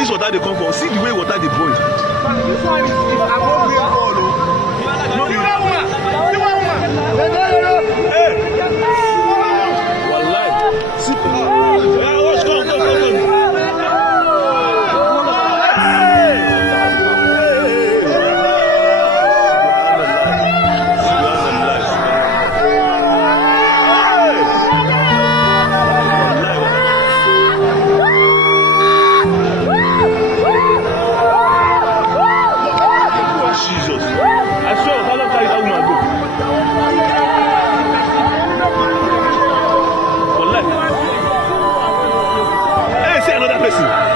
this water they come from? See the way water they boil. This one is above rainfall. No, see that woman. See that woman. Hey. Wallahi. See. Watch, come. Jesus. I swear, how long carry that woman go? For life. Hey, say another person.